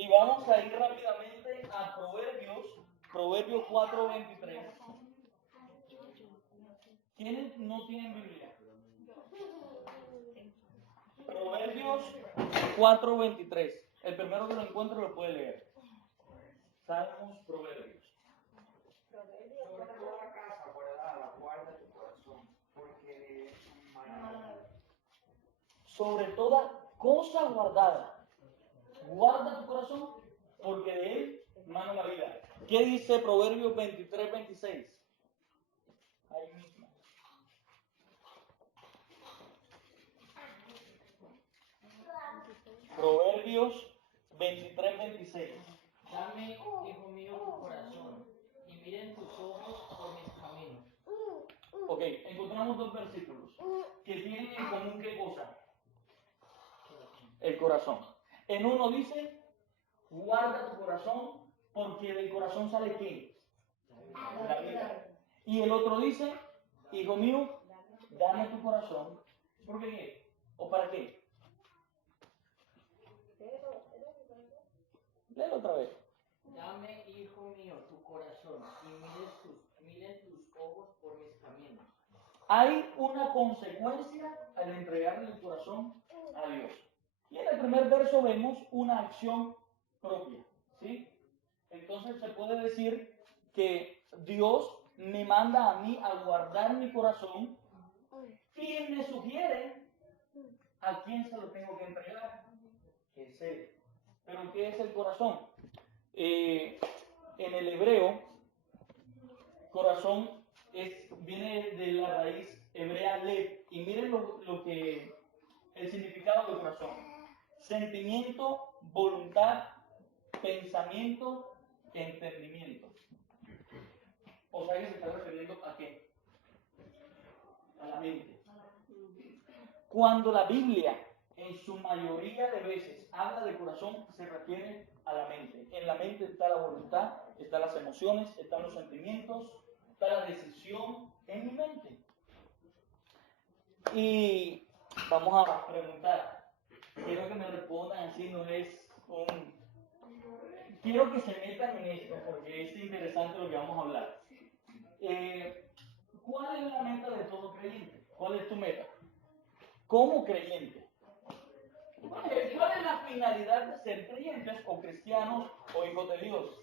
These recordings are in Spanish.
Y vamos a ir rápidamente a Proverbios 4:23. ¿Quiénes no tienen Biblia? Proverbios 4:23. El primero que lo encuentre lo puede leer. Salmos, Proverbios. Sobre toda la casa guardada, guarda tu corazón, porque Sobre toda cosa guardada, guarda tu corazón, porque de él mana la vida. ¿Qué dice Proverbios 23:26? Ahí mismo. Proverbios 23:26. Dame, hijo mío, tu corazón, y miren tus ojos por mis caminos. Ok, encontramos dos versículos que tienen en común ¿qué cosa? El corazón. En uno dice, guarda tu corazón, porque del corazón sale ¿qué? La vida. Y el otro dice, hijo mío, dame tu corazón. ¿Por qué? ¿O para qué? Léelo otra vez. Dame, hijo mío, tu corazón, y miren tus ojos por mis caminos. Hay una consecuencia al entregarle el corazón a Dios. Y en el primer verso vemos una acción propia, ¿sí? Entonces se puede decir que Dios me manda a mí a guardar mi corazón y me sugiere a quién se lo tengo que entregar, que es Él. Pero ¿qué es el corazón? En el hebreo, corazón viene de la raíz hebrea lev. Y miren el significado del corazón. Sentimiento, voluntad, pensamiento, entendimiento. O sea que se está refiriendo a qué? A la mente. Cuando la Biblia, en su mayoría de veces, habla de corazón, se refiere a la mente. En la mente está la voluntad, están las emociones, están los sentimientos, está la decisión en mi mente. Y vamos a preguntar. Quiero que me respondan así, no es un... Quiero que se metan en esto, porque es interesante lo que vamos a hablar. ¿Cuál es la meta de todo creyente? ¿Cuál es tu meta? Como creyente. ¿Cuál es la finalidad de ser creyentes o cristianos o hijos de Dios?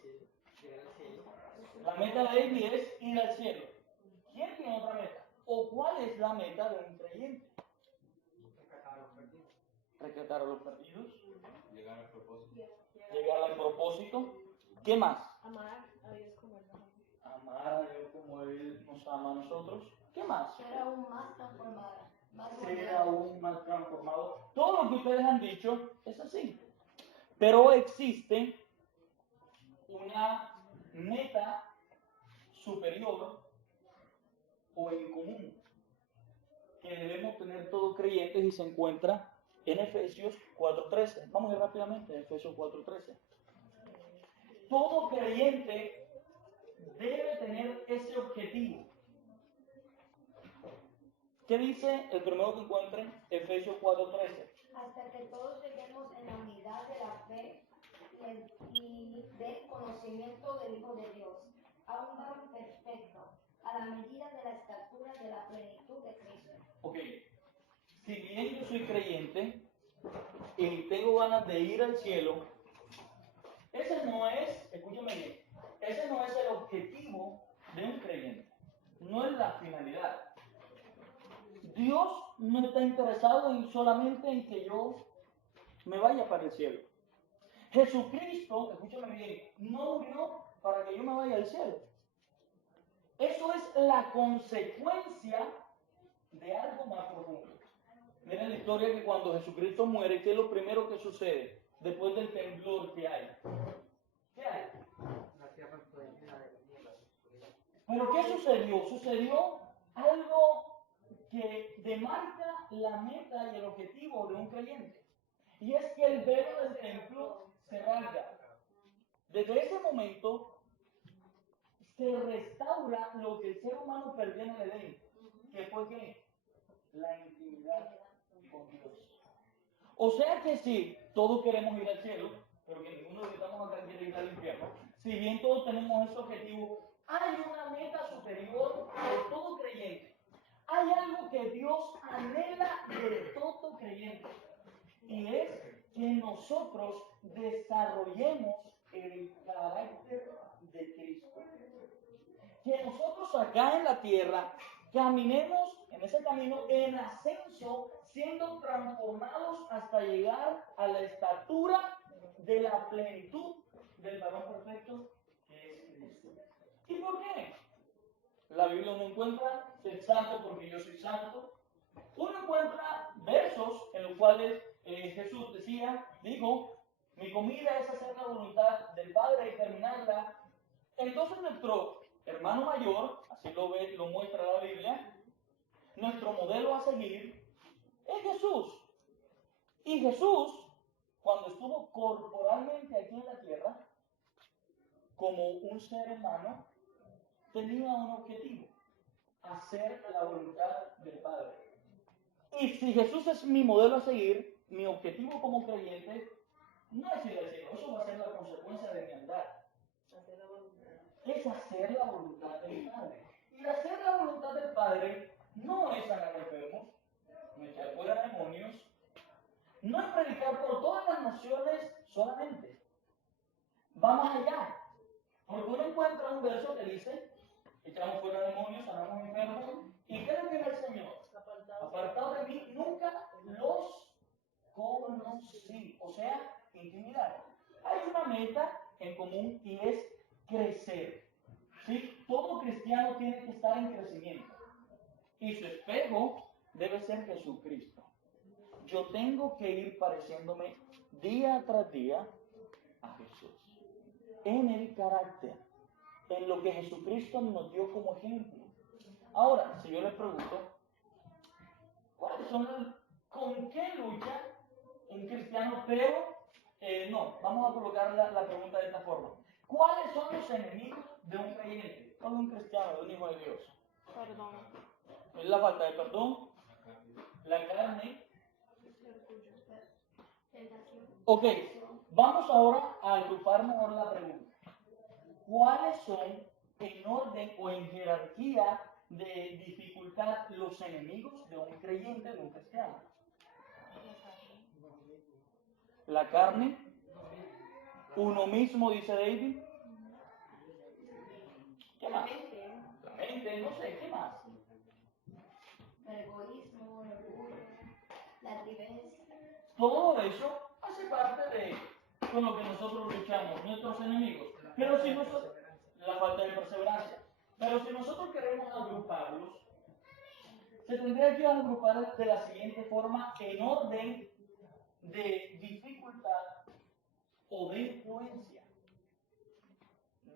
La meta de David es ir al cielo. ¿Quién tiene otra meta? ¿O cuál es la meta de un creyente? Rescatar a los perdidos. Llegar al propósito. Llegar al propósito. ¿Qué más? Amar a Dios como Él nos ama. Amar a Dios como Él nos ama a nosotros. ¿Qué más? Ser aún más transformado. Ser aún más transformado. Todo lo que ustedes han dicho es así. Pero existe una meta superior o en común que debemos tener todos creyentes y se encuentra en Efesios 4:13. Vamos a ir rápidamente a Efesios 4:13. Todo creyente debe tener ese objetivo. ¿Qué dice el primero que encuentren? Efesios 4:13. Hasta que todos lleguemos en la unidad de la fe y del conocimiento del Hijo de Dios, a un varón perfecto, a la medida de la estatura de la plenitud de Cristo. Ok, si bien yo soy creyente y tengo ganas de ir al cielo, ese no es, escúchame bien, ese no es el objetivo de un creyente, no es la finalidad. Dios no está interesado solamente en que yo me vaya para el cielo. Jesucristo, escúchame bien, no murió para que yo me vaya al cielo. Eso es la consecuencia de algo más profundo. Miren la historia que cuando Jesucristo muere, ¿qué es lo primero que sucede después del temblor que hay? ¿Qué hay? La tierra fue llena de nieblas. ¿Pero qué sucedió? Sucedió algo que demarca la meta y el objetivo de un creyente. Y es que el velo del templo se rasga. Desde ese momento se restaura lo que el ser humano perdió en el Edén. ¿Qué fue qué? La intimidad con Dios. O sea que sí, todos queremos ir al cielo, porque ninguno de si bien todos tenemos ese objetivo, hay una meta superior de todo creyente. Hay algo que Dios anhela de todo creyente. Y es que nosotros desarrollemos el carácter de Cristo. Que nosotros acá en la tierra caminemos en ese camino en ascenso, siendo transformados hasta llegar a la estatura de la plenitud del varón perfecto que es Cristo. ¿Y por qué? La Biblia no encuentra ser santo porque yo soy santo. Uno encuentra versos en los cuales Jesús dijo, mi comida es hacer la voluntad del Padre y terminarla. Entonces nuestro hermano mayor, así lo muestra la Biblia, nuestro modelo a seguir es Jesús. Y Jesús, cuando estuvo corporalmente aquí en la tierra, como un ser humano, tenía un objetivo, hacer la voluntad del Padre. Y si Jesús es mi modelo a seguir, mi objetivo como creyente no es ir al cielo, eso va a ser la consecuencia de mi andar. Es hacer la voluntad del Padre. Y hacer la voluntad del Padre no es sanar enfermos, no es echar fuera demonios, no es predicar por todas las naciones solamente. Va más allá. Porque uno encuentra un verso que dice, echamos fuera demonios, sanamos enfermos, y ¿qué le dice el Señor? Apartado de mí, nunca los conocí. O sea, intimidad. Hay una meta en común y es crecer. ¿Sí? Todo cristiano tiene que estar en crecimiento. Y su espejo debe ser Jesucristo. Yo tengo que ir pareciéndome día tras día a Jesús. En el carácter, en lo que Jesucristo nos dio como ejemplo. Ahora, si yo les pregunto, ¿con qué lucha un cristiano? Pero, no, vamos a colocar la pregunta de esta forma. ¿Cuáles son los enemigos de un creyente, o de un cristiano, de un hijo de Dios? Perdón. Es la falta de perdón, la carne. Ok, vamos ahora a agrupar mejor la pregunta. ¿Cuáles son en orden o en jerarquía de dificultad los enemigos de un creyente, de un cristiano? La carne, uno mismo, dice David. ¿Qué más? La mente, no sé, ¿qué más? El egoísmo, el orgullo, la altivez. Todo eso hace parte de con lo que nosotros luchamos, nuestros enemigos. Pero si nosotros, la falta de perseverancia. Pero si nosotros queremos agruparlos, se tendría que agrupar de la siguiente forma, en orden de dificultad o de influencia.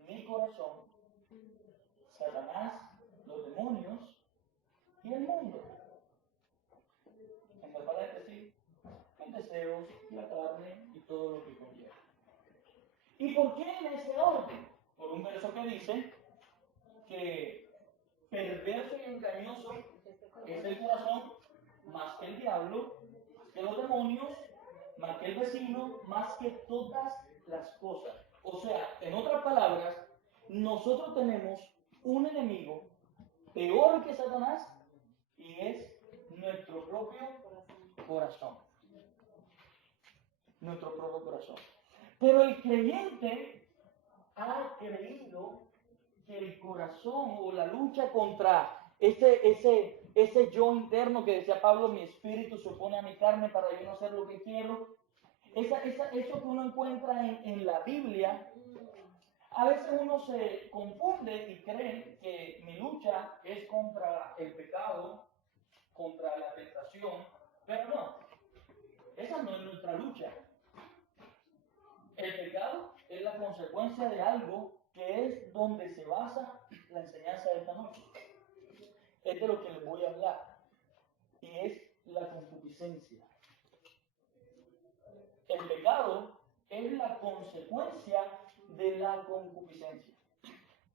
Mi corazón, Satanás, los demonios y el mundo. En paréntesis, el deseo, la carne y todo lo que conlleva. ¿Y por qué en ese orden? Por un verso que dice que perverso y engañoso es el corazón más que el diablo, más que los demonios, más que el vecino, más que todas las cosas. O sea, en otras palabras, nosotros tenemos un enemigo peor que Satanás y es nuestro propio corazón. Nuestro propio corazón. Pero el creyente ha creído que el corazón o la lucha contra ese yo interno que decía Pablo, mi espíritu se opone a mi carne para yo no hacer lo que quiero, eso que uno encuentra en la Biblia, a veces uno se confunde y cree que mi lucha es contra el pecado, contra la tentación, pero no, esa no es nuestra lucha. El pecado es la consecuencia de algo que es donde se basa la enseñanza de esta noche. Es de lo que les voy a hablar. Y es la concupiscencia. El pecado es la consecuencia de la concupiscencia.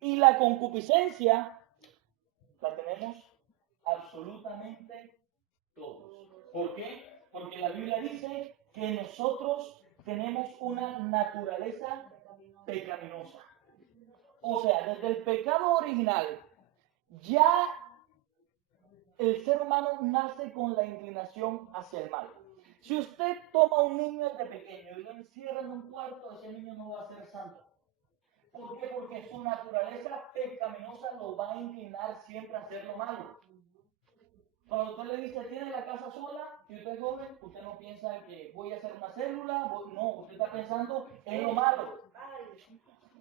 Y la concupiscencia la tenemos absolutamente todos. ¿Por qué? Porque la Biblia dice que nosotros tenemos una naturaleza pecaminosa. O sea, desde el pecado original, ya el ser humano nace con la inclinación hacia el mal. Si usted toma a un niño desde pequeño y lo encierra en un cuarto, ese niño no va a ser santo. ¿Por qué? Porque su naturaleza pecaminosa lo va a inclinar siempre a hacer lo malo. Cuando usted le dice, tiene la casa sola, y usted es joven, usted no piensa en que voy a hacer una célula, no, usted está pensando en lo malo.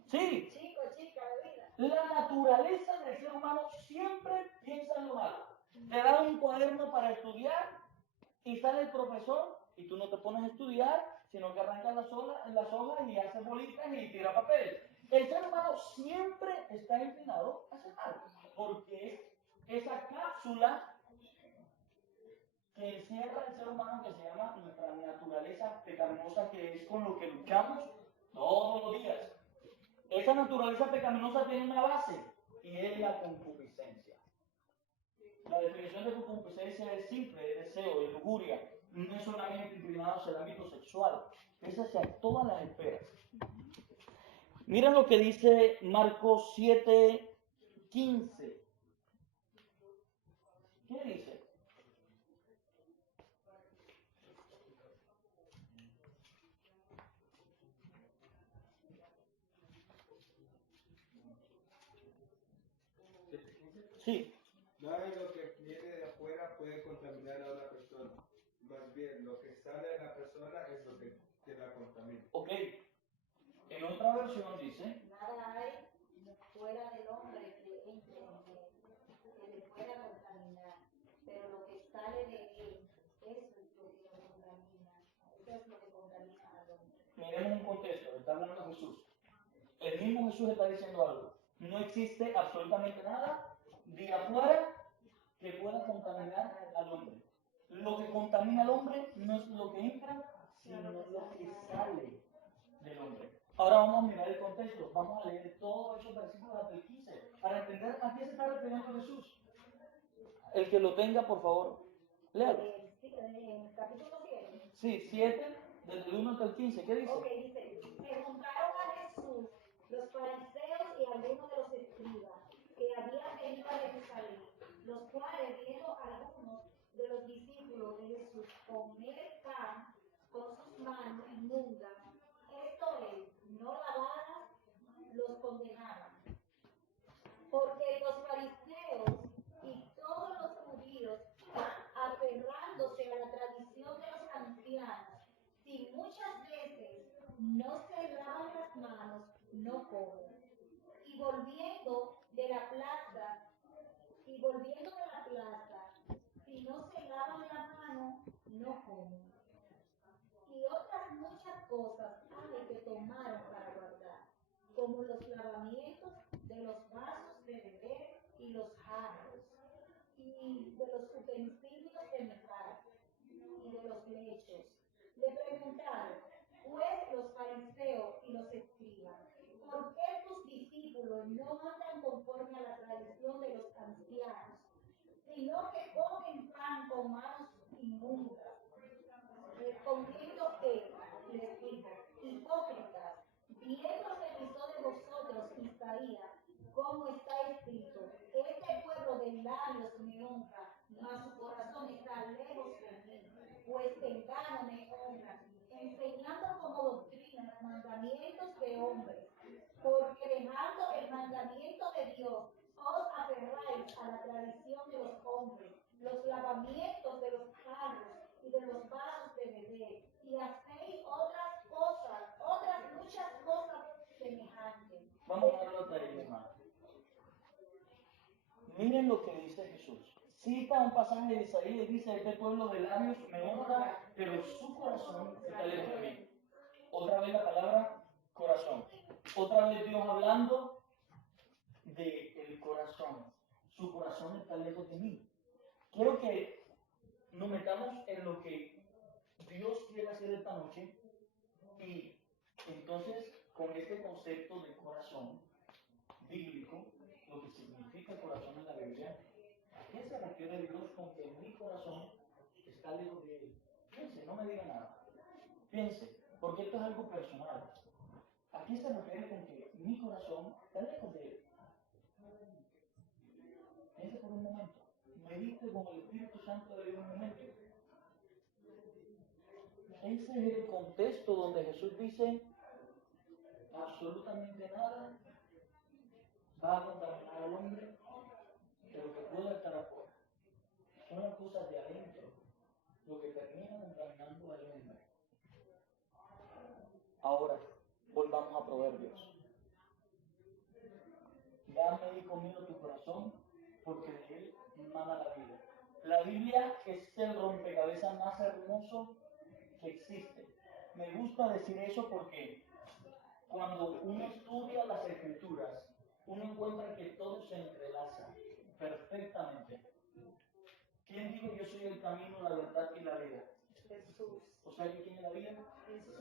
Sí. Chico, chica, de vida. La naturaleza del ser humano siempre piensa en lo malo. Te dan un cuaderno para estudiar y sale el profesor y tú no te pones a estudiar, sino que arrancas las hojas y haces bolitas y tira papel. El ser humano siempre está inclinado hacia el mal, porque es esa cápsula que encierra el ser humano que se llama nuestra naturaleza pecaminosa, que es con lo que luchamos todos los días. Esa naturaleza pecaminosa tiene una base y es la concupiscencia. La definición de concupiscencia es simple, es deseo, es lujuria. No es solamente inclinado hacia el ámbito sexual, es hacia todas las esferas. Miren lo que dice Marcos 7:15. ¿Qué dice? Sí. Nada de lo que viene de afuera puede contaminar a una persona. Más bien, lo que sale de la persona es lo que la contamina. Ok. En otra versión dice, Nada hay fuera del hombre que entre en él, que le pueda contaminar, pero lo que sale de él, eso es lo que lo contamina. Eso es lo que contamina al hombre. miremos un contexto, está hablando Jesús. El mismo Jesús está diciendo algo. No existe absolutamente nada de afuera que pueda contaminar al hombre. Lo que contamina al hombre no es lo que entra, sino lo que sale del hombre. Ahora vamos a mirar el contexto. Vamos a leer todos esos versículos hasta el 15 para entender a qué se está refiriendo Jesús. El que lo tenga, por favor, léalo. En el capítulo 7. Sí, 7, desde el 1 hasta el 15. ¿Qué dice? Ok, dice, preguntaron a Jesús los fariseos y algunos de los escribas que habían venido a Jerusalén, los cuales viendo a algunos de los discípulos de Jesús comer pan con sus manos inmundas, esto es, no lavadas, los condenaban. Porque los fariseos y todos los judíos, aferrándose a la tradición de los ancianos, si muchas veces no se lavan las manos, no comen. Y volviendo de la plaza, si no se lavan la mano, no comen. Y otras muchas cosas hay que tomaron para guardar, como los lavamientos de los vasos de beber y los jarros, y de los utensilios de metal, y de los lechos. Le preguntaron, pues los fariseos y los escribas, ¿por qué tus discípulos no andan conforme a la tradición de los ancianos, sino que comen pan con manos inmundas? Respondiendo él, les dijo, hipócritas, bien profetizó de vosotros Isaías, como está escrito, este pueblo de labios me honra, mas su corazón está lejos de mí, pues en vano me honran, enseñando como doctrina los mandamientos de hombres, porque dejando el mandamiento de Dios, os aferráis a la tradición de los hombres, los lavamientos de los jarros y de los vasos de beber, y hacéis otras cosas, otras muchas cosas semejantes. Vamos a darlo hasta ahí, hermano. Miren lo que dice Jesús. Cita un pasaje de Isaías y dice, este pueblo de labios me honra, pero su corazón está lejos de mí. Otra vez la palabra corazón. Otra vez Dios hablando del corazón. Su corazón está lejos de mí. Quiero que nos metamos en lo que Dios quiere hacer esta noche y entonces con este concepto de corazón bíblico, lo que significa corazón en la Biblia, ¿a qué se refiere Dios con que mi corazón está lejos de Él? Piense, no me diga nada. Piense, porque esto es algo personal. ¿A qué se refiere con que mi corazón está lejos de Él? Santo de un momento. Ese es el contexto donde Jesús dice, absolutamente nada va a contaminar al hombre de lo que pueda estar afuera. Son las cosas de adentro lo que termina contaminando al hombre. Ahora, volvamos a Proverbios. Dame, hijo mío, tu corazón, porque de él mana la vida. La Biblia es el rompecabezas más hermoso que existe. Me gusta decir eso porque cuando uno estudia las Escrituras, uno encuentra que todo se entrelaza perfectamente. ¿Quién dijo yo soy el camino, la verdad y la vida? Jesús. O sea que ¿quién es la vida? Jesús.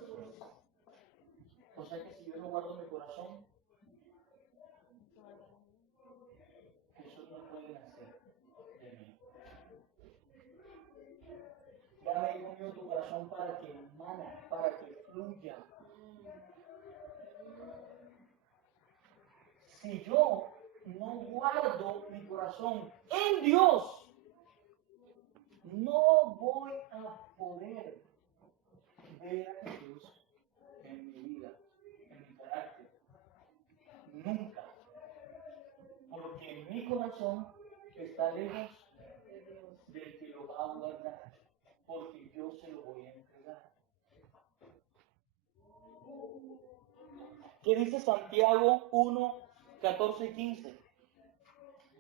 O sea que si yo no guardo mi corazón, Jesús no puede nacer de mí. Dame, hijo mío, tu corazón para que emana, para que fluya. Si yo no guardo mi corazón en Dios, no voy a poder ver a Jesús en mi vida, en mi carácter. Nunca. Porque mi corazón está lejos del que lo va a guardar. Porque yo se lo voy a entregar. ¿Qué dice Santiago 1, 14 y 15?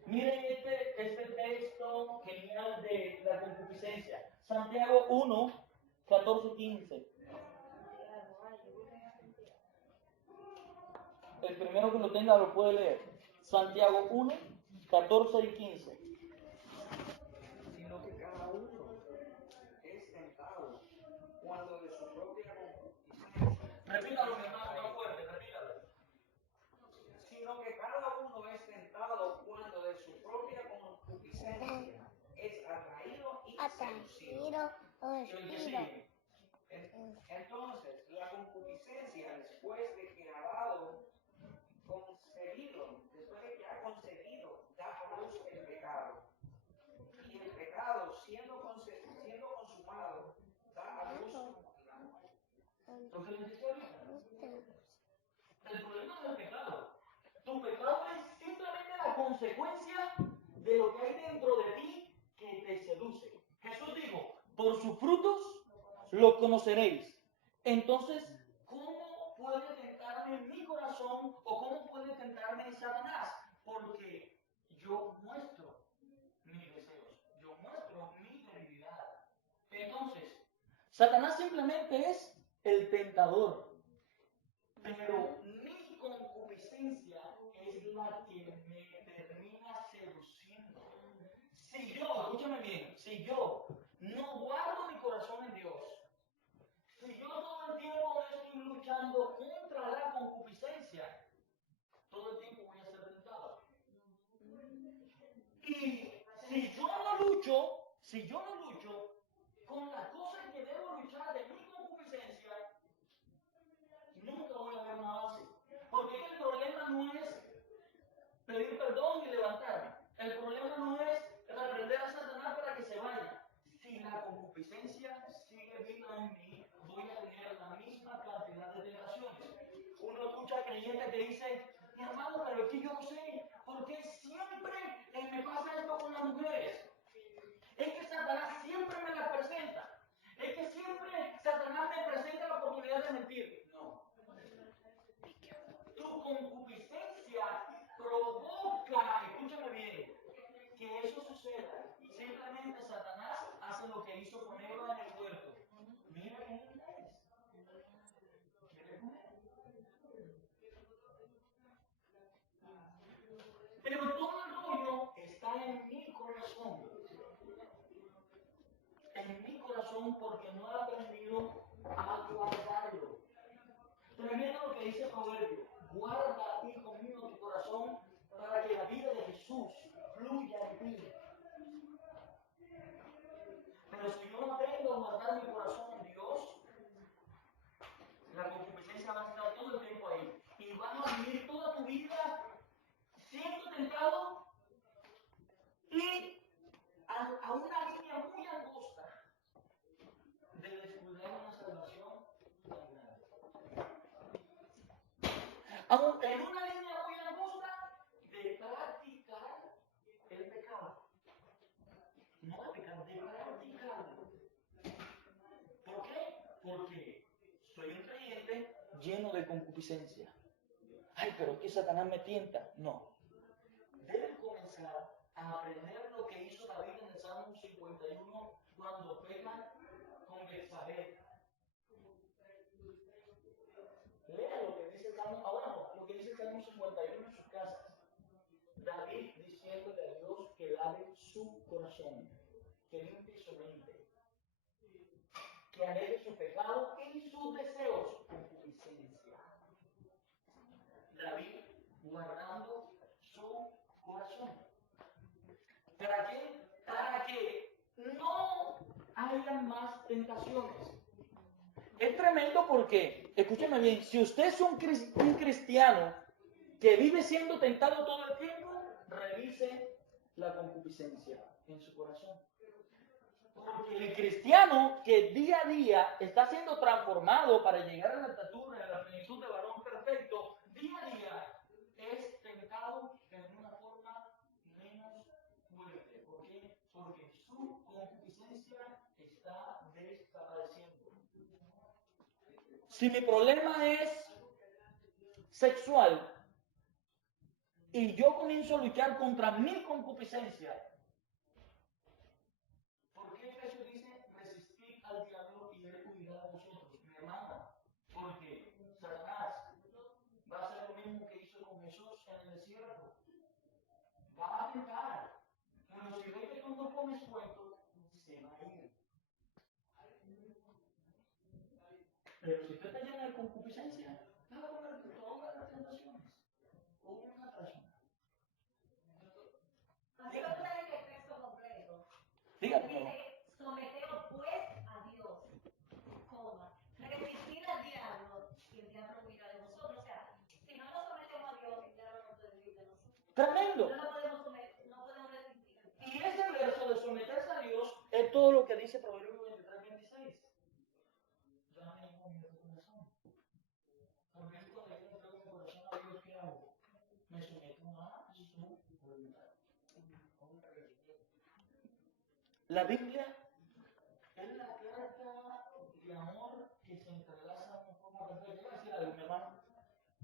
Miren este texto genial de la concupiscencia. Santiago 1, 14 y 15. El primero que lo tenga lo puede leer. Santiago 1, 14 y 15. Sino que cada uno es tentado cuando de su propia concupiscencia. Repítalo, mi hermano, más fuerte, repítalo. Sino que cada uno es tentado cuando de su propia concupiscencia es atraído y seducido. ¿Y el que sigue? Entonces, la concupiscencia, después de que ha concebido, da a luz el pecado. Y el pecado, siendo consumado, da a luz la muerte. Lo que les decía ahorita. El problema no es el pecado. Tu pecado es simplemente la consecuencia de lo que hay dentro de ti que te seduce. Jesús dijo, por sus frutos los conoceréis. Entonces, ¿cómo puede tentarme mi corazón o cómo puede tentarme Satanás? Porque yo muestro mis deseos, yo muestro mi debilidad. Entonces, Satanás simplemente es el tentador. Pero mi concupiscencia es la que me termina seduciendo. Si yo, escúchame bien, si yo no guardo mi corazón en Dios, si yo todo el tiempo estoy luchando contra la concupiscencia, todo el tiempo voy a ser tentado. Y si yo no lucho con las cosas que debo luchar de mi concupiscencia, nunca voy a ver una base. Porque el problema no es pedir perdón y levantarme. El problema no es reprender a Satanás para que se vaya. Si la concupiscencia sigue viva en mí, voy a tener la misma cantidad de tentaciones. Uno escucha a creyentes que dicen, mi hermano, pero es que yo no sé por qué siempre me pasa esto con las mujeres. Es que Satanás siempre me las presenta. Es que siempre Satanás me presenta la oportunidad de mentir. No. Tu concupiscencia provoca, escúchame bien, que eso suceda. Simplemente Satanás hace lo que hizo con Eva en el huerto. Mira qué linda es. ¿Quieres comer? Pero todo el rollo está en mi corazón. En mi corazón porque no he aprendido a guardarlo. Tremendo lo que dice Proverbio. Guarda, hijo mío, tu corazón para que la vida de Jesús fluya en ti. Pero si yo no aprendo a guardar mi corazón en Dios, la concupiscencia va a estar todo el tiempo ahí. Y vas a vivir toda tu vida siendo tentado y a una línea en una línea muy angosta de practicar el pecado. No de pecar, de practicarlo. ¿Por qué? Porque soy un creyente lleno de concupiscencia. Ay, pero que Satanás me tienta. No. Deben comenzar a aprender lo que hizo David en el Salmo 51 cuando pecan con Betsabé. Lea lo que dice el Salmo, ahora no, lo que dice el Salmo 51 en sus casas. David diciéndole a Dios que lave su corazón, que limpie su mente, que aleje su pecado y sus deseos, concupiscencia. David guardando su corazón. ¿Para qué? Para que no haya más tentaciones. Es tremendo porque, escúcheme bien, si usted es un cristiano que vive siendo tentado todo el tiempo, revise la concupiscencia en su corazón. Porque el cristiano que día a día está siendo transformado para llegar a la estatura, a la plenitud de varón perfecto, día a día es tentado en una forma menos fuerte. ¿Por qué? Porque su concupiscencia está desapareciendo. Si mi problema es sexual y yo comienzo a luchar contra mi concupiscencia, ¿por qué Jesús dice resistir al diablo y él huirá de vosotros? Mi hermana, porque Satanás va a hacer lo mismo que hizo con Jesús en el desierto. Va a tentar, pero si ve que tú no comes cuento, se va a ir. Pero si usted está llena de concupiscencia, va a comer todas las tentaciones, una tras una. Así que usted el texto completo. Dígame. Dice, someteos pues a Dios, coma, resistir al diablo y el diablo huirá de vosotros. O sea, si no nos sometemos a Dios, el diablo no puede huir de nosotros. Tremendo. No podemos someter, no podemos resistir. Y ese verso de someterse a Dios es todo lo que dice Proverbios 23:26. Dame hijo mío tu corazón. Porque yo cuando yo entrego mi corazón a Dios, ¿qué hago? Me someto a su voluntad. La Biblia es la carta de amor que se entrelaza de una forma perfecta. Yo voy a decir algo, mi hermano.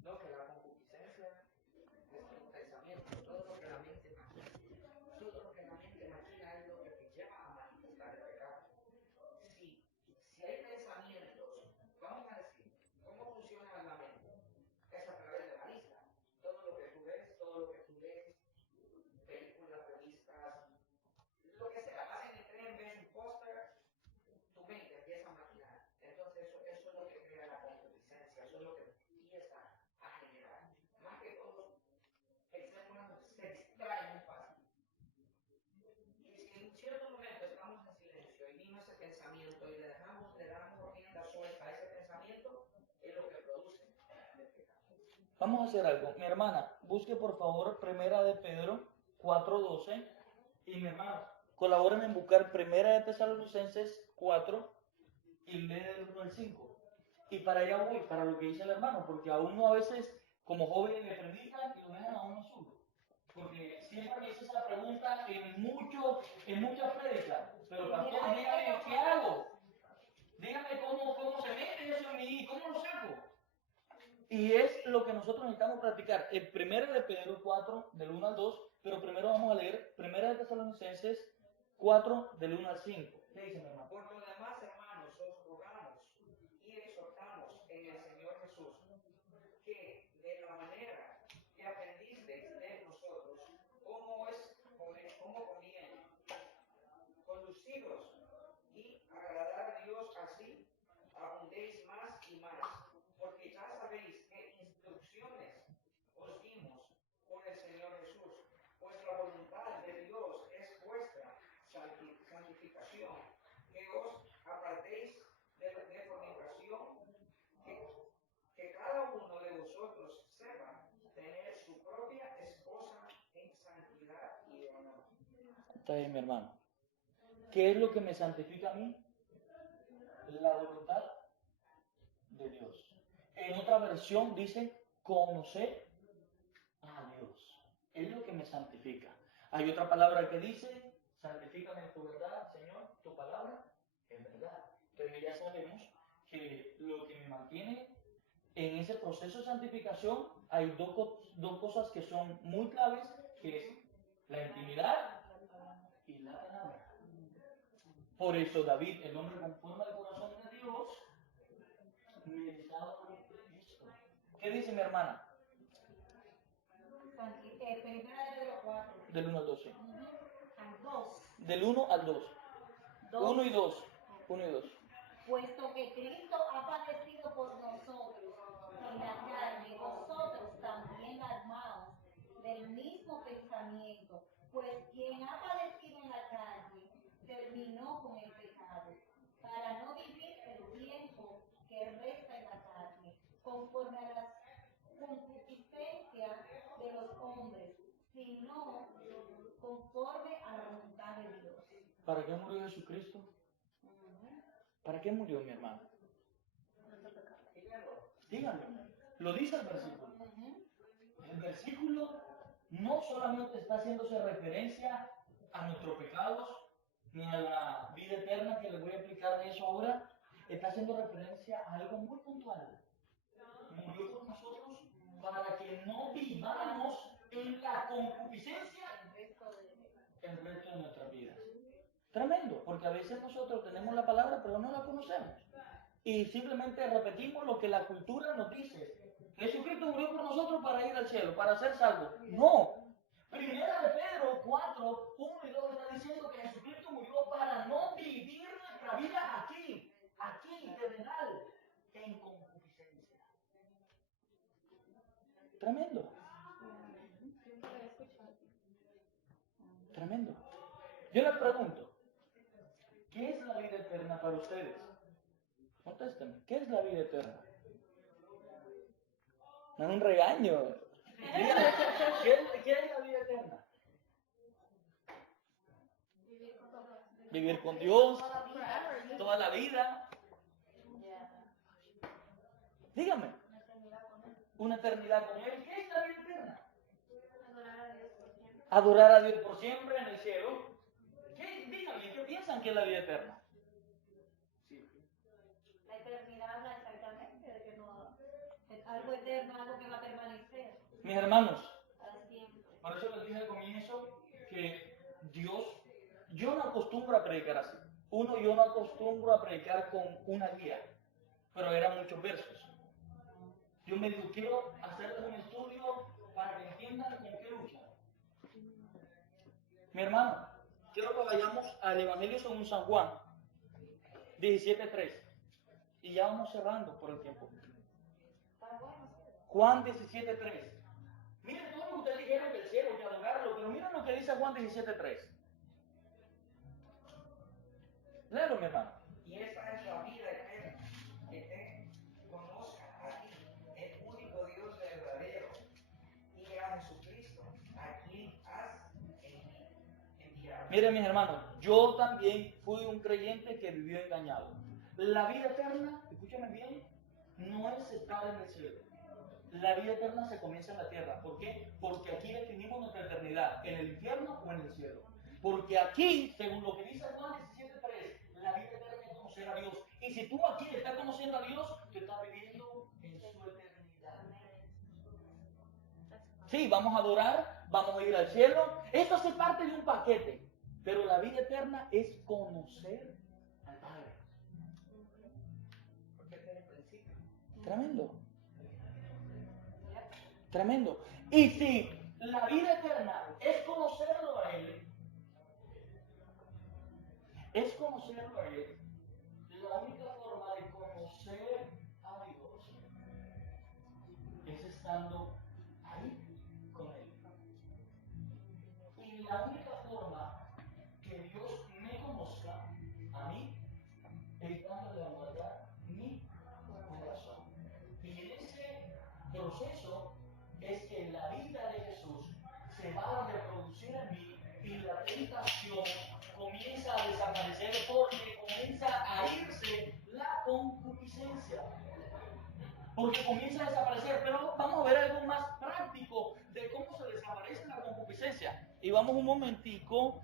No, que la concupiscencia es un pensamiento, todo lo que la mente maquina. Todo lo que la mente maquina es lo que te lleva a manifestar el pecado. Si hay pensamientos, vamos a decir, ¿cómo funciona la mente? Es a través de la vista. Todo lo que tú ves, todo lo que tú lees, películas, revistas, lo que sea, vas en el tren, ves un póster, tu mente empieza a maquinar. Entonces eso es lo que crea la concupiscencia, eso es lo que empieza a generar. Más que todo, el ser humano se distrae muy fácil. Y si en cierto momento estamos en silencio y vino ese pensamiento y le damos rienda suelta a ese pensamiento, es lo que produce el pecado. Vamos a hacer algo. Mi hermana, busque por favor Primera de Pedro 4:12 y mi hermano, colabórenme en buscar Primera de Tesalonicenses 4 y lee del 1 al 5. Y para allá voy, para lo que dice el hermano, porque a uno a veces como joven le predican y lo dejan a uno solo. Porque siempre me hice esa pregunta en muchas prédicas, pero pastor, dígame qué hago. Dígame cómo se mete eso en mí, cómo lo saco. Y es lo que nosotros necesitamos practicar. El primero de Pedro 4, del 1 al 2, pero primero vamos a leer Primera de Tesalonicenses 4, del 1 al 5. ¿Qué dice mi hermano? Por lo demás, hermanos, os rogamos y exhortamos en el Señor Jesús que de la manera que aprendisteis de nosotros, cómo conviene conduciros y agradar a Dios, así abundéis más y más, porque ya sabéis qué instrucciones os dimos por el Señor Jesús, pues la voluntad de Dios es vuestra santificación, que os apartéis de fornicación, que cada uno de vosotros sepa tener su propia esposa en santidad y honor. Está bien, mi hermano. ¿Qué es lo que me santifica a mí? La voluntad de Dios. En otra versión dice conocer a Dios. Es lo que me santifica. Hay otra palabra que dice, santifícame en tu verdad, Señor, tu palabra es verdad. Entonces ya sabemos que lo que me mantiene en ese proceso de santificación, hay dos cosas que son muy claves, que es la intimidad y la palabra. Por eso David, el hombre conforme al corazón de Dios, meditaba en esto. ¿Qué dice mi hermana? Primera de Pedro 4. Del 1 al 12. Al 2. Del 1 al 2. 1 y 2. 1 y 2. Puesto que Cristo ha padecido por nosotros en la carne, vosotros también armados del mismo pensamiento, pues quien ha padecido en la carne terminó con el pecado, para no vivir el tiempo que resta en la carne, conforme a las concupiscencias de los hombres, sino conforme a la voluntad de Dios. ¿Para qué murió Jesucristo? ¿Para qué murió mi hermano? Díganlo. Lo dice el versículo. El versículo no solamente está haciéndose referencia a nuestros pecados, ni a la vida eterna, que les voy a explicar de eso ahora, está haciendo referencia a algo muy puntual. Murió por nosotros para que no vivamos en la concupiscencia el resto de nuestras vidas. Tremendo, porque a veces nosotros tenemos la palabra pero no la conocemos. Y simplemente repetimos lo que la cultura nos dice. Jesucristo murió por nosotros para ir al cielo, para ser salvos. No. Primera de Pedro 4, 1 y 2 está diciendo que Jesucristo murió para no vivir nuestra vida aquí, terrenal, en concupiscencia. Tremendo. Tremendo. Yo les pregunto, ¿qué es la vida eterna para ustedes? Contéstenme, ¿qué es la vida eterna? No es un regaño. ¿Qué es la vida eterna? Vivir con Dios toda la vida. Dígame. Una eternidad con Él. ¿Qué es la vida eterna? Adorar a Dios por siempre en el cielo. Dígame, ¿qué piensan que es la vida eterna? La eternidad habla exactamente de que no es algo eterno, algo que va a permanecer Mis hermanos, para siempre. por eso les dije al comienzo que Dios, yo no acostumbro a predicar así. Yo no acostumbro a predicar con una guía, pero eran muchos versos. Yo me digo, quiero hacerles un estudio para que entiendan con qué luchan. Mi hermano, quiero que vayamos al Evangelio según San Juan 17:3. Y ya vamos cerrando por el tiempo. Juan 17:3. Miren todo lo que ustedes dijeron del cielo, que adorarlo, pero miren lo que dice Juan 17:3. Léelo, mi hermano. Y esta es la vida eterna, que te conozca a ti, el único Dios verdadero, y a Jesucristo, a quien has enviado. Miren, mis hermanos, yo también fui un creyente que vivió engañado. La vida eterna, escúchame bien, no es estar en el cielo. La vida eterna se comienza en la tierra. ¿Por qué? Porque aquí definimos nuestra eternidad, en el infierno o en el cielo. Porque aquí, según lo que dice Juan 17:3, la vida eterna es conocer a Dios. Y si tú aquí estás conociendo a Dios, tú estás viviendo en su eternidad. Sí, vamos a adorar, vamos a ir al cielo. Esto hace parte de un paquete. Pero la vida eterna es conocer al Padre. Porque este es el principio. Tremendo. Tremendo. Y si la vida eterna es conocerlo a Él, la única forma de conocer a Dios es estando ahí con Él. Y la única forma que Dios me conozca a mí es dándole a guardar mi corazón. Y en ese proceso es que la vida de Jesús se va a reproducir en mí y la tentación comienza a desaparecer porque comienza a irse la concupiscencia. Porque comienza a desaparecer. Pero vamos a ver y vamos un momentico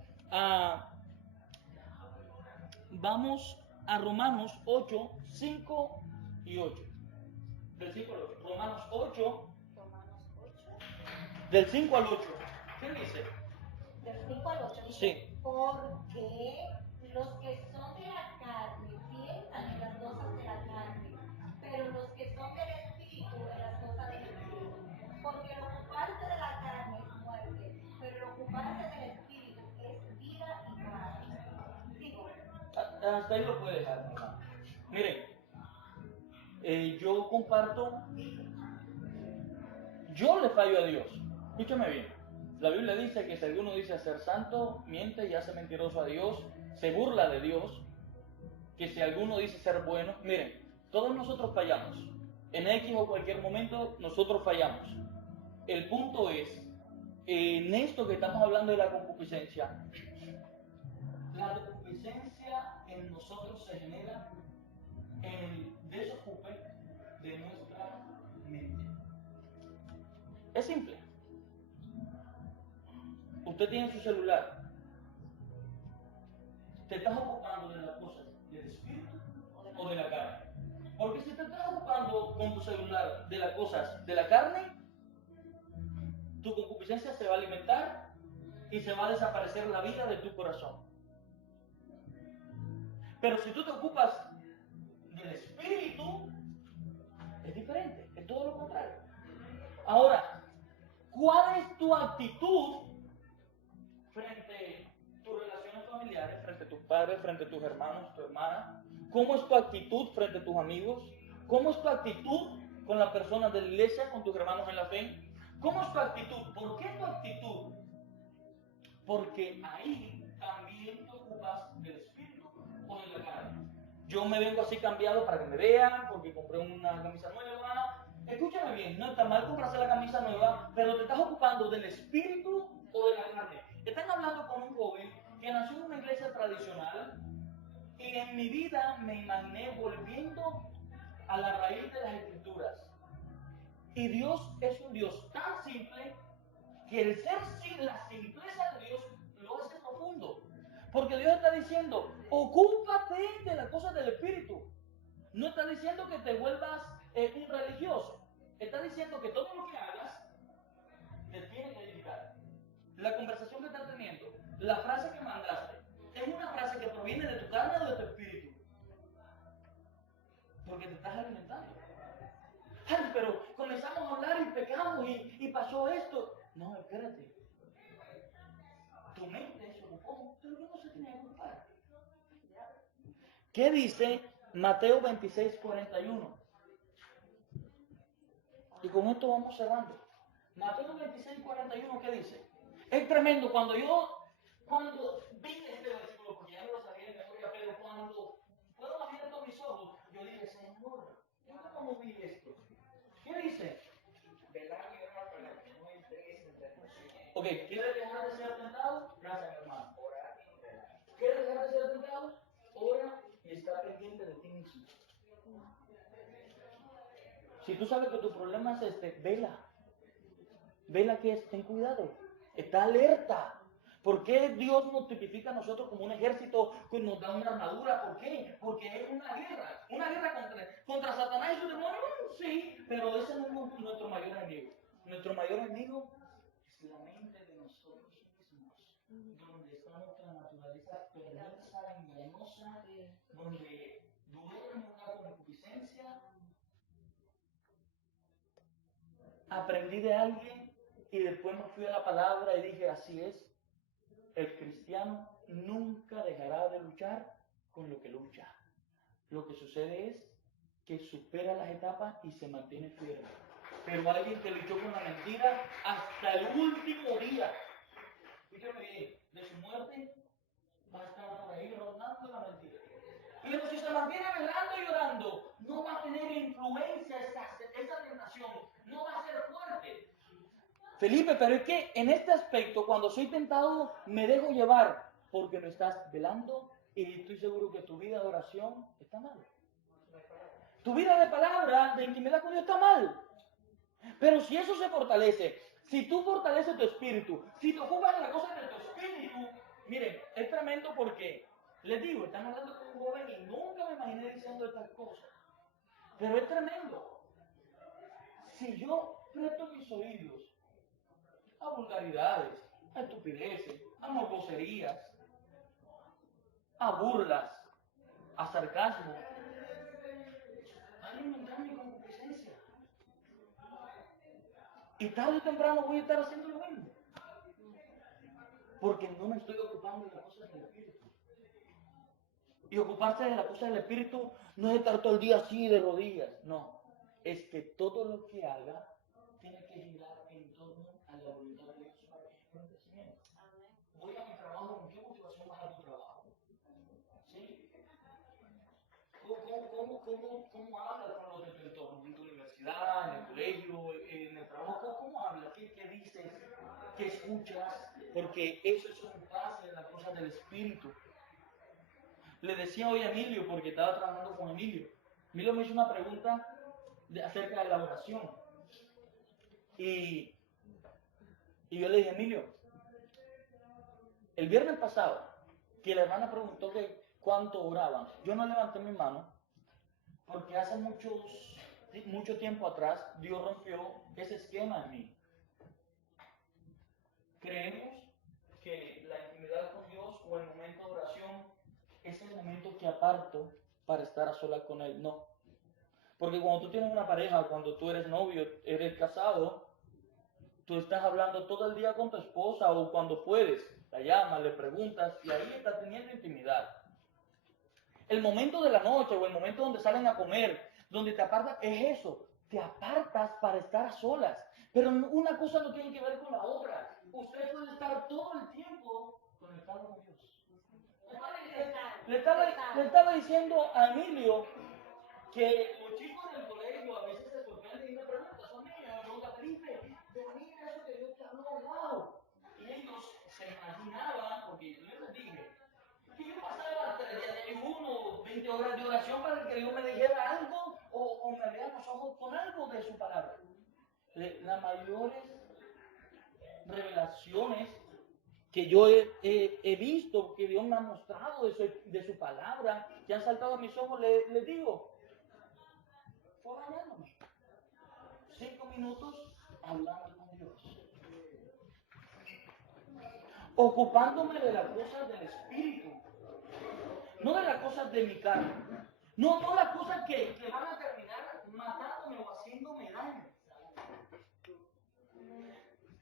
vamos a Romanos 8, 5 y 8. Del 5 al 8. Romanos 8, Romanos 8, del 5 al 8. ¿Qué dice? del 5 al 8. Dice, Sí. porque los que son de la carne piensan en las cosas de la carne, pero los que son del Espíritu en las cosas del Espíritu. Porque el ocuparse de la carne es muerte, pero el ocuparse del Espíritu es vida y paz. Digo, Hasta ahí lo puede dejar, hermano. Miren, yo comparto, yo le fallo a Dios. Escúchame bien. La Biblia dice que si alguno dice ser santo, miente y hace mentiroso a Dios, se burla de Dios. Que si alguno dice ser bueno, miren, todos nosotros fallamos. En X o cualquier momento nosotros fallamos. El punto es, en esto que estamos hablando de la concupiscencia, la concupiscencia en nosotros se genera en el desocupe de nuestra mente. Es simple. Usted tiene su celular. ¿Te estás ocupando de las cosas del espíritu o de la carne? Porque si te estás ocupando con tu celular de las cosas de la carne, tu concupiscencia se va a alimentar y se va a desaparecer la vida de tu corazón. Pero si tú te ocupas del espíritu, es diferente, es todo lo contrario. Ahora, ¿cuál es tu actitud frente a tus relaciones familiares, frente a tus padres, frente a tus hermanos, tu hermana? ¿Cómo es tu actitud frente a tus amigos? ¿Cómo es tu actitud con las personas de la iglesia, con tus hermanos en la fe? ¿Cómo es tu actitud? ¿Por qué tu actitud? Porque ahí también te ocupas del espíritu o de la carne. Yo me vengo así cambiado para que me vean, porque compré una camisa nueva. Escúchame bien, no está mal comprarse la camisa nueva, pero te estás ocupando del espíritu o de la carne. Están hablando con un joven que nació en una iglesia tradicional y en mi vida me imaginé volviendo a la raíz de las escrituras. Y Dios es un Dios tan simple que el ser la simpleza de Dios lo hace profundo. Porque Dios está diciendo, ocúpate de las cosas del espíritu. No está diciendo que te vuelvas un religioso. Está diciendo que todo lo que hagas te tiene que dedicar. La conversación que estás teniendo, la frase que mandaste, es una frase que proviene de tu carne o de tu espíritu. Porque te estás alimentando. Ay, pero comenzamos a hablar y pecamos y pasó esto. No, espérate. Tu mente se ocupó, pero no se tenía que ocupar. ¿Qué dice Mateo 26, 41? Y con esto vamos cerrando. Mateo 26, 41, ¿qué dice? Es tremendo. Cuando vi este versículo, porque ya no lo sabía de memoria, pero cuando puedo abrir todos mis ojos, yo dije, Señor, ¿yo cómo no vi esto? ¿Qué dice? Velar y orar para que no entréis en tentación. Ok, ¿quieres dejar de ser tentado? Gracias, mi hermano. Orar y velar. ¿Quieres dejar de ser tentado? Ora y está pendiente de ti mismo. Si tú sabes que tu problema es este, vela. Vela que es, ten cuidado. Está alerta. ¿Por qué Dios nos tipifica a nosotros como un ejército que nos da una armadura? ¿Por qué? Porque es una guerra contra Satanás y su demonio. Sí, pero ese no es nuestro mayor enemigo. Nuestro mayor enemigo es la mente de nosotros mismos, donde está nuestra naturaleza perversa, engañosa, donde duerme una concupiscencia. Aprendí de alguien y después me fui a la palabra y dije, así es. El cristiano nunca dejará de luchar con lo que lucha. Lo que sucede es que supera las etapas y se mantiene firme. Pero alguien que luchó con la mentira hasta el último día, escúchame bien, de su muerte, va a estar por ahí rondando la mentira. Pero si se mantiene velando y llorando, no va a tener influencia esa tentación, no va a ser fuerte. Felipe, pero es que en este aspecto, cuando soy tentado, me dejo llevar, porque no estás velando y estoy seguro que tu vida de oración está mal. Tu vida de palabra, de intimidad con Dios está mal. Pero si eso se fortalece, Si tú fortaleces tu espíritu, si te ocupas de las cosas de tu espíritu, miren, es tremendo porque, les digo, estamos hablando con un joven y nunca me imaginé diciendo estas cosas. Pero es tremendo. Si yo presto mis oídos a vulgaridades, a estupideces, a morboserías, a burlas, a sarcasmo, va a alimentar mi concupiscencia. Y tarde o temprano voy a estar haciendo lo mismo. Porque no me estoy ocupando de las cosas del Espíritu. Y ocuparse de las cosas del Espíritu no es estar todo el día así de rodillas. No. Es que todo lo que haga tiene que girar en torno a la voluntad de Dios para mi crecimiento. Voy a mi trabajo, ¿con qué motivación vas a tu trabajo? ¿Sí? ¿Cómo hablas con los de tu entorno? ¿En tu universidad, en el colegio, en el trabajo? ¿Cómo hablas? ¿Qué dices? ¿Qué escuchas? Porque eso es ocuparse de las cosas del Espíritu. Le decía hoy a Emilio, porque estaba trabajando con Emilio. Emilio me hizo una pregunta acerca de la oración. Y yo le dije, Emilio, el viernes pasado, que la hermana preguntó que cuánto oraban, yo no levanté mi mano, porque hace mucho tiempo atrás Dios rompió ese esquema en mí. Creemos que la intimidad con Dios o el momento de oración es el momento que aparto para estar a solas con Él. No. Porque cuando tú tienes una pareja, cuando tú eres novio, eres casado, tú estás hablando todo el día con tu esposa o cuando puedes, la llamas, le preguntas y ahí estás teniendo intimidad. El momento de la noche o el momento donde salen a comer, donde te apartas, es eso, te apartas para estar a solas. Pero una cosa no tiene que ver con la otra. Usted puede estar todo el tiempo conectado con Dios. Le estaba diciendo a Emilio que los chicos del colegio a veces se sorprenden y me preguntan, son niños, me preguntan, Felipe, pero mira eso que Dios te habló, wow. Y ellos se imaginaban, porque yo les dije, que yo pasaba 31 20 horas de oración para que Dios me dijera algo o me abriera los ojos con algo de su palabra. Las mayores revelaciones que yo he visto, que Dios me ha mostrado de su palabra, que han saltado a mis ojos, les digo, fue bañándome. 5 minutos hablando con Dios. Ocupándome de las cosas del Espíritu. No de las cosas de mi carne. No las cosas que van a terminar matándome o haciéndome daño.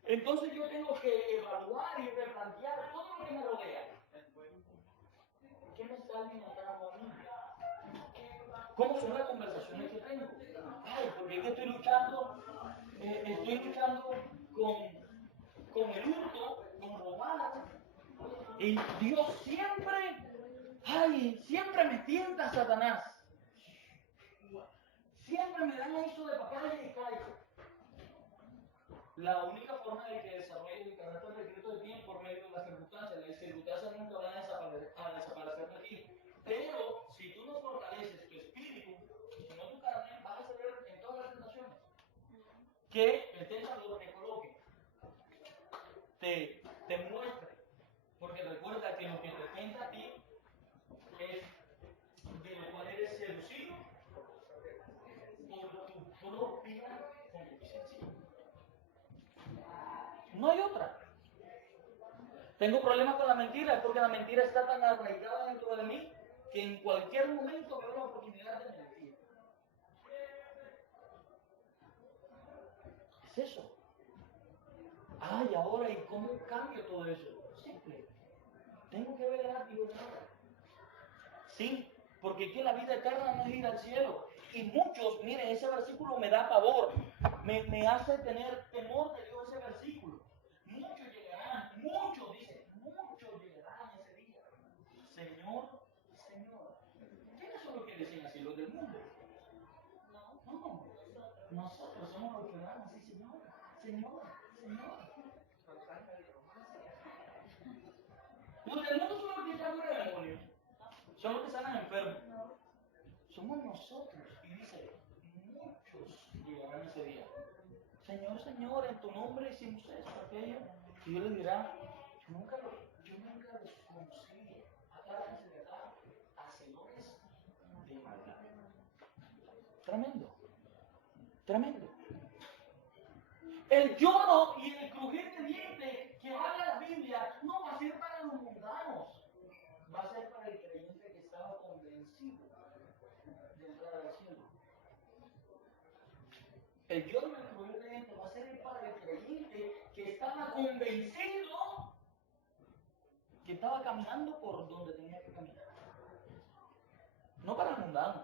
Entonces yo tengo que evaluar y replantear todo lo que me rodea. ¿Qué me está alimentando a mí? ¿Cómo son las conversaciones que tengo? Ay, porque es que estoy luchando con el hurto, con robar. Y Dios siempre me tienta Satanás. Siempre me dan eso de papaya y caigo. La única forma de que desarrolles el carácter recreto de ti es por medio de las circunstancias. Las circunstancias nunca van a desaparecer de ti. Pero si tú no fortaleces tu espíritu, sino tu carne, vas a ceder en todas las tentaciones. Que el tentador te coloque, te muestre. Porque recuerda que lo que te tenta a ti es de lo cual eres seducido por tu propia concupiscencia. No hay otra. Tengo problemas con la mentira porque la mentira está tan arraigada dentro de mí que en cualquier momento veo la oportunidad de mentir. Es eso. Ay, ahora, ¿y cómo cambio todo eso? Simple. Tengo que velar y orar. Sí, porque es que la vida eterna no es ir al cielo. Y muchos, miren, ese versículo me da pavor. Me hace tener temor de Dios ese versículo. Muchos llegarán ese día. Señor, Señor. ¿Quiénes son los que dicen así? ¿Los del mundo? No. Nosotros somos los que oramos así, Señor, Señor, Señor. Los del mundo son los que están fuera de demonios. Son los que están enfermos. Somos nosotros. Y dice, muchos llegarán ese día. Señor, Señor, en tu nombre hicimos esto, aquello. Y Dios le dirá, yo nunca los conocí. Aclárense de verdad, hacedores de maldad. Tremendo, tremendo. El lloro y el crujir de dientes que habla la Biblia no va a ser para los mundanos, va a ser para el creyente que estaba convencido de entrar al cielo. El lloro y el crujir de dientes va a ser para el creyente que estaba convencido que estaba caminando por donde tenía que caminar. No para el mundano.